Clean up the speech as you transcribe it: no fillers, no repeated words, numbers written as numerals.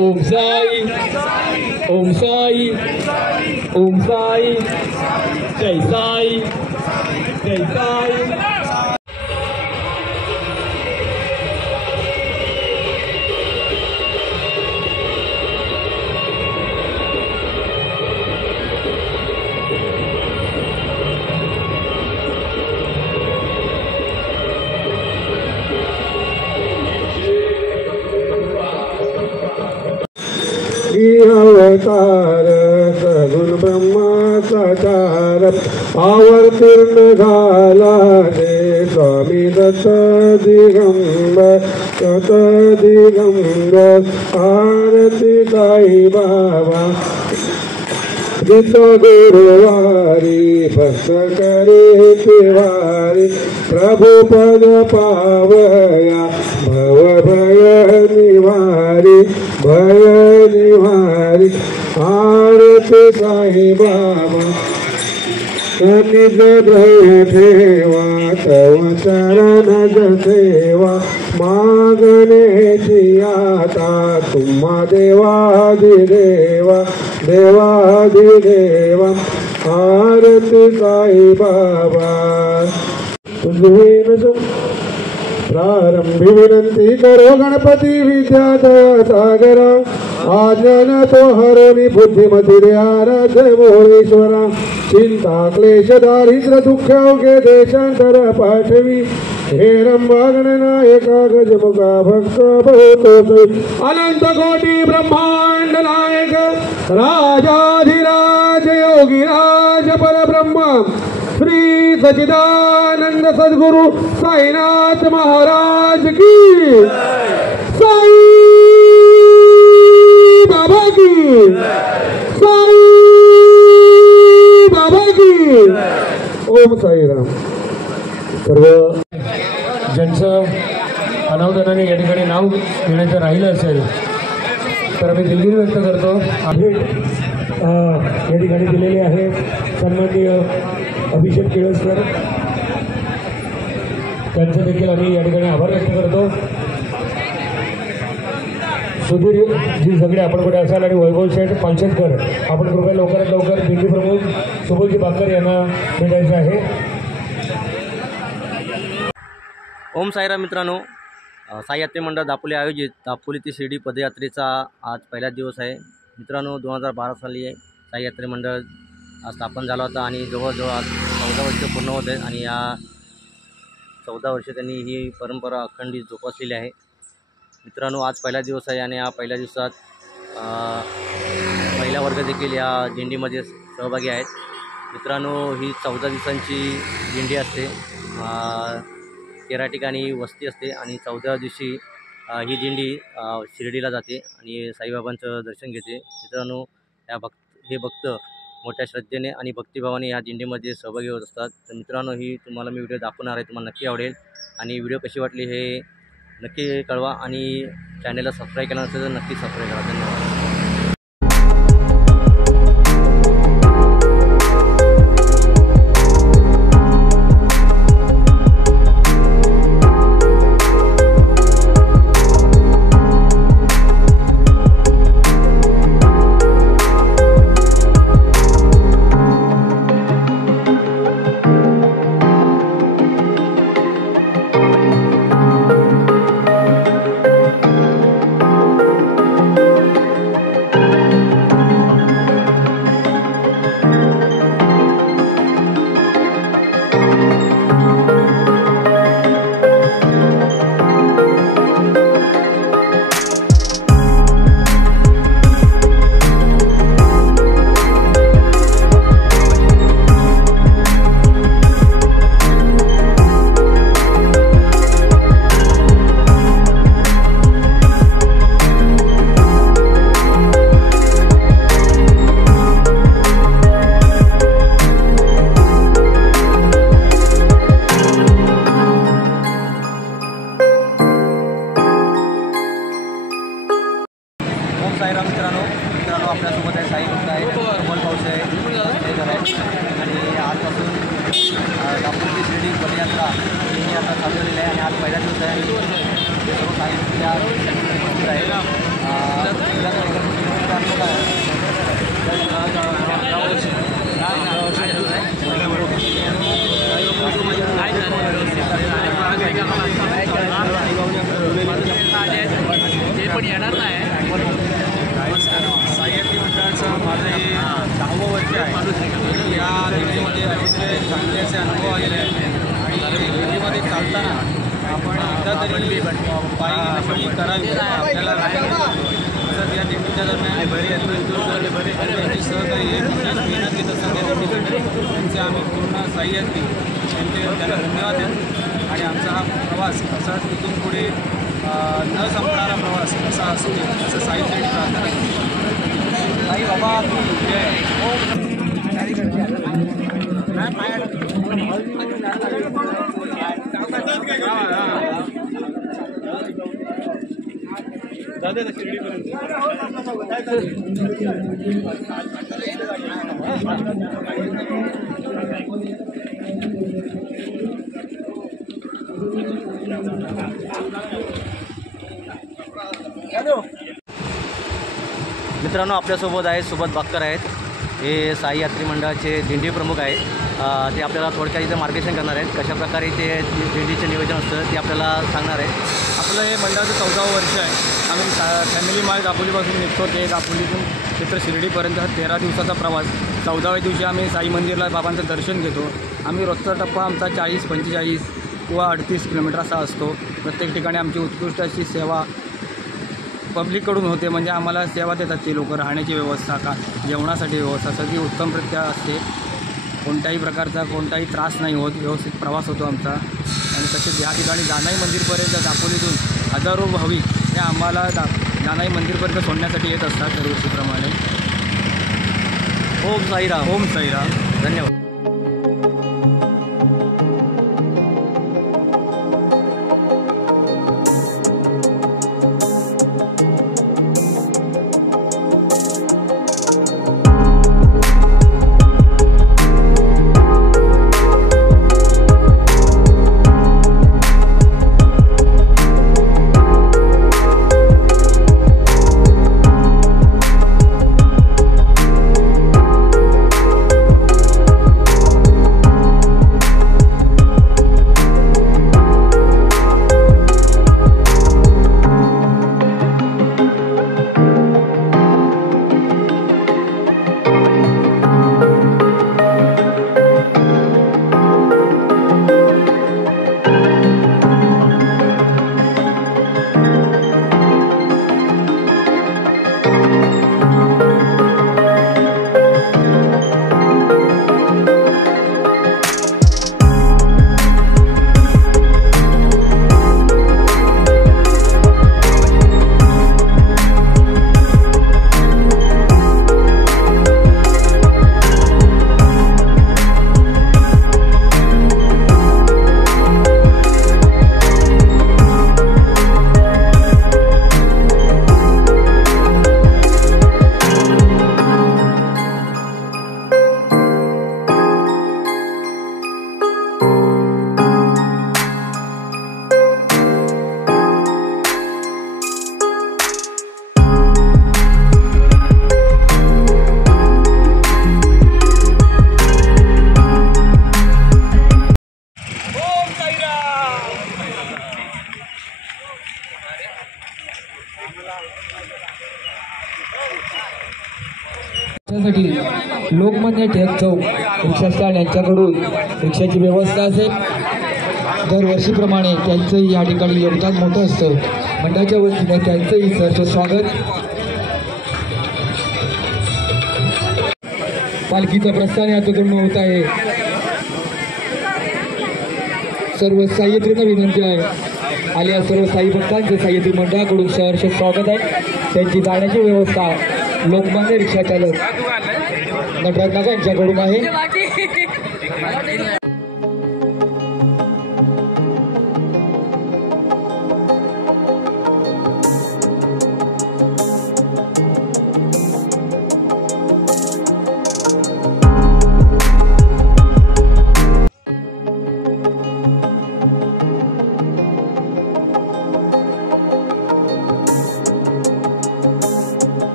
ओम साई, ओम साई, ओम साई, जय साई, जय साई। अवतार सगुण ब्रह्माचार आवर्तीर्ण झाला दे स्वामी दत्त दिगंबर आरती साई बाबा जित गुरुवारी भक्त करे तिवारी प्रभु पद पावया भव भय निवारी आरती साई बाबा निज द्रव्य ठेवा तव चरण सेवा मागण्याची आता तुम्हा देवादिदेवा देवादिदेवा आरती साई बाबा प्रारंभी विनंती करो गणपती विद्याधर सागरा आज्ञान तो हरणी बुद्धिमती रे आराध्य मोळेश्वरा चिंता क्लेश दारिद्र्य दुःख अवघे देशांतर पाठवी हे रंभागणनायका गजमुखा भक्त बहुतो अनंत कोटी ब्रह्मांड नायक राजाधिराज योगीराज परब्रह्म श्री सच्चिदानंद सद्गुरु साईनाथ महाराज की साई बाबा की साई बाबा की ओम साईराम। सर्व ज्यांचं अनावधानाने या ठिकाणी नाव घेण्याचं राहिलं असेल तर मी दिलगिरी व्यक्त करतो। भेट या ठिकाणी दिलेले आहे सन्माननीय अभिषेक केळसकर, त्यांचं देखील आम्ही या ठिकाणी आभार व्यक्त करतो। सुधीर जी सगळे आपण कुठे असाल आणि वैभव शेठ पालशेतकर आपण कृपया लवकरात लवकर दिंडी प्रमुख सुबोधजी बाकर यांना भेटायचं आहे। ओम साईराम मित्रांनो, साई यात्रे मंडळ दापोली आयोजित दापोली ते शिर्डी पदयात्रेचा आज पहिला दिवस आहे। मित्रांनो 2012 साली साई यात्रे मंडळ स्थापन झाला होता आणि जवळजवळ आज 14 वर्ष पूर्ण होत आहेत आणि या 14 वर्ष त्यांनी ही परंपरा अखंडित जोपासलेली आहे। मित्रांनो आज पहिला दिवस आहे आणि या पहिल्या दिवसात महिला वर्ग देखील या दिंडीमध्ये सहभागी आहेत। मित्रांनो ही 14 दिवसांची दिंडी असते, 13 ठिकाणी वस्ती असते आणि 14व्या दिवशी ही दिंडी शिर्डीला जाते आणि साईबाबांचं दर्शन घेते। मित्रांनो हे भक्त मोठ्या श्रद्धेने आणि भक्तिभावाने या दिंडीमध्ये सहभागी होत असतात। तर मित्रांनो ही तुम्हाला मी व्हिडिओ दाखवणार आहे, तुम्हाला नक्की आवडेल आणि व्हिडिओ कशी वाटली हे नक्की कळवा आणि चॅनलला सबस्क्राईब केलं नसेल तर नक्की सबस्क्राईब करा। धन्यवाद। आपल्यासोबत आहे साई गुप्ता आहे, कमल पाऊस आहे आणि आजपासून दापोली शिर्डी पदयात्रा ही आता चालू झालेली आहे आणि आज पहिला दिवस आहे आणि सर्व साई आहे। साह्यात्री मंडळाचं माझं हे 10वं वर्ष आहे. या दिंडीमध्ये अतिशय चांगले असे अनुभव आलेले आहेत आणि दिंडीमध्ये चालताना आपण एकदा तरी पायी नशेडी करावी आपल्याला तसंच या दिंडीच्या दरम्यान त्यांची सहकारी एक मेहनत घेत असतात त्या दिंडीसाठी त्यांचे आम्ही पूर्ण साह्यात्री त्यांना धन्यवाद देतो आणि आमचा हा प्रवास असाच इथून पुढे न संपणारा प्रवास असा असू दे असं साहित्य प्रार्थना. आई बाबा मित्रांनो, आपल्यासोबत आहेत सुबोध बाक्कर आहेत. हे साई यात्री मंडळाचे दिंडी प्रमुख आहेत. ते आपल्याला थोडक्यात इथे मार्गदर्शन करणार आहेत. कशाप्रकारे ते दिंडीचे नियोजन असतं ते आपल्याला सांगणार आहेत. आपलं हे मंडळाचं 14वं वर्ष आहे. आम्ही फॅमिली माळ दापोलीपासून निघतो. ते दापोलीतून चित्र शिर्डीपर्यंत हा 13 दिवसाचा प्रवास. 14व्या दिवशी आम्ही साई मंदिरला बाबांचं दर्शन घेतो. आम्ही रोजचा टप्पा आमचा 40-45 किंवा 38 किलोमीटर असा असतो. प्रत्येक ठिकाणी आमची उत्कृष्ट अशी सेवा पब्लिककडून होते. म्हणजे आम्हाला सेवा देतात ते लोक. राहण्याची व्यवस्था, का जेवणासाठी व्यवस्था सगळी उत्तमरित्या असते. कोणत्याही प्रकारचा कोणताही त्रास नाही होत. व्यवस्थित प्रवास होतो आमचा. आणि तसेच या ठिकाणी जानाई मंदिरपर्यंत दापोलीतून हजारो भाविक हे आम्हाला जानाई मंदिरपर्यंत सोडण्यासाठी येत असतात दरवर्षीप्रमाणे. ओम साईराम. ओम साईराम. धन्यवाद. त्यासाठी लोकमान्य टिळक चौक रिक्षा स्टँड यांच्याकडून रिक्षाची व्यवस्था असेल. दरवर्षीप्रमाणे त्यांचंही या ठिकाणी योगदान मोठं असतं. मंडळाच्या वतीने त्यांचंही सहर्ष स्वागत. पालखीचं प्रस्थान यातून होत आहे. सर्व साह्यात्रींना विनंती आहे. आल्या सर्व साई भक्तांचे साह्यात्री मंडळाकडून सहर्ष स्वागत आहे. त्यांची जाण्याची व्यवस्था लोकमान्य रिक्षा चालक नटराज नागा यांच्याकडून आहे.